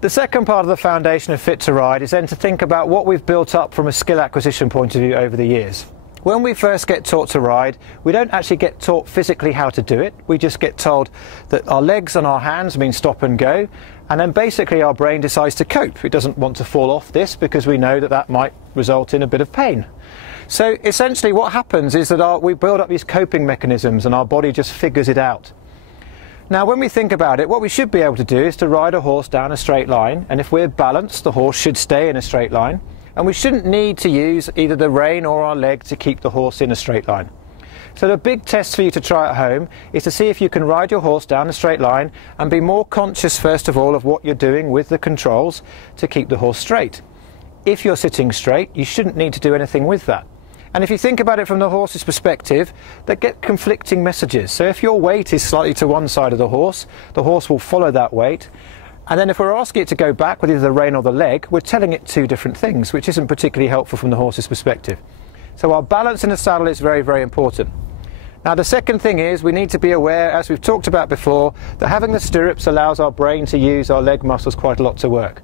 The second part of the foundation of Fit to Ride is then to think about what we've built up from a skill acquisition point of view over the years. When we first get taught to ride, we don't actually get taught physically how to do it. We just get told that our legs and our hands mean stop and go, and then basically our brain decides to cope. It doesn't want to fall off this because we know that that might result in a bit of pain. So essentially what happens is that we build up these coping mechanisms and our body just figures it out. Now when we think about it, what we should be able to do is to ride a horse down a straight line, and if we're balanced, the horse should stay in a straight line, and we shouldn't need to use either the rein or our leg to keep the horse in a straight line. So the big test for you to try at home is to see if you can ride your horse down a straight line and be more conscious first of all of what you're doing with the controls to keep the horse straight. If you're sitting straight, you shouldn't need to do anything with that. And if you think about it from the horse's perspective, they get conflicting messages. So if your weight is slightly to one side of the horse will follow that weight. And then if we're asking it to go back with either the rein or the leg, we're telling it two different things, which isn't particularly helpful from the horse's perspective. So our balance in the saddle is very, very important. Now the second thing is we need to be aware, as we've talked about before, that having the stirrups allows our brain to use our leg muscles quite a lot to work.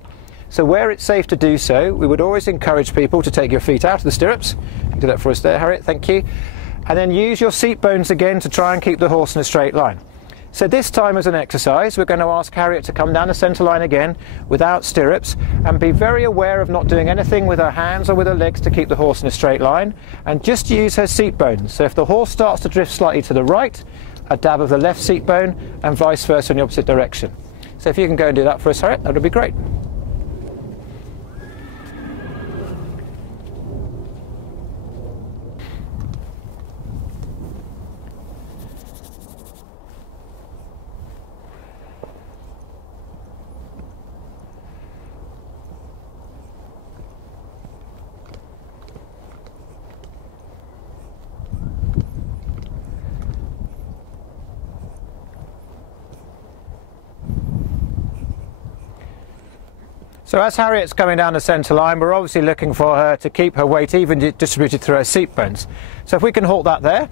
So where it's safe to do so, we would always encourage people to take your feet out of the stirrups. You can do that for us there, Harriet, thank you. And then use your seat bones again to try and keep the horse in a straight line. So this time as an exercise, we're going to ask Harriet to come down the centre line again without stirrups and be very aware of not doing anything with her hands or with her legs to keep the horse in a straight line, and just use her seat bones. So if the horse starts to drift slightly to the right, a dab of the left seat bone, and vice versa in the opposite direction. So if you can go and do that for us, Harriet, that would be great. So as Harriet's coming down the centre line, we're obviously looking for her to keep her weight evenly distributed through her seat bones. So if we can halt that there.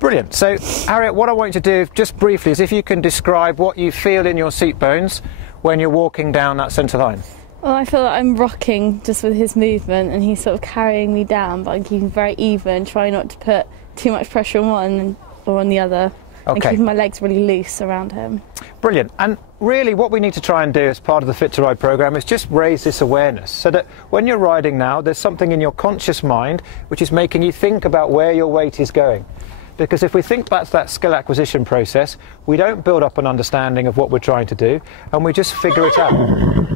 Brilliant. So Harriet, what I want you to do just briefly is if you can describe what you feel in your seat bones when you're walking down that centre line. Well, I feel like I'm rocking just with his movement, and he's sort of carrying me down, but I'm keeping very even, trying not to put too much pressure on one or on the other. And keeping my legs really loose around him. Brilliant. And really what we need to try and do as part of the Fit to Ride programme is just raise this awareness so that when you're riding now, there's something in your conscious mind which is making you think about where your weight is going. Because if we think back to that skill acquisition process, we don't build up an understanding of what we're trying to do, and we just figure it out.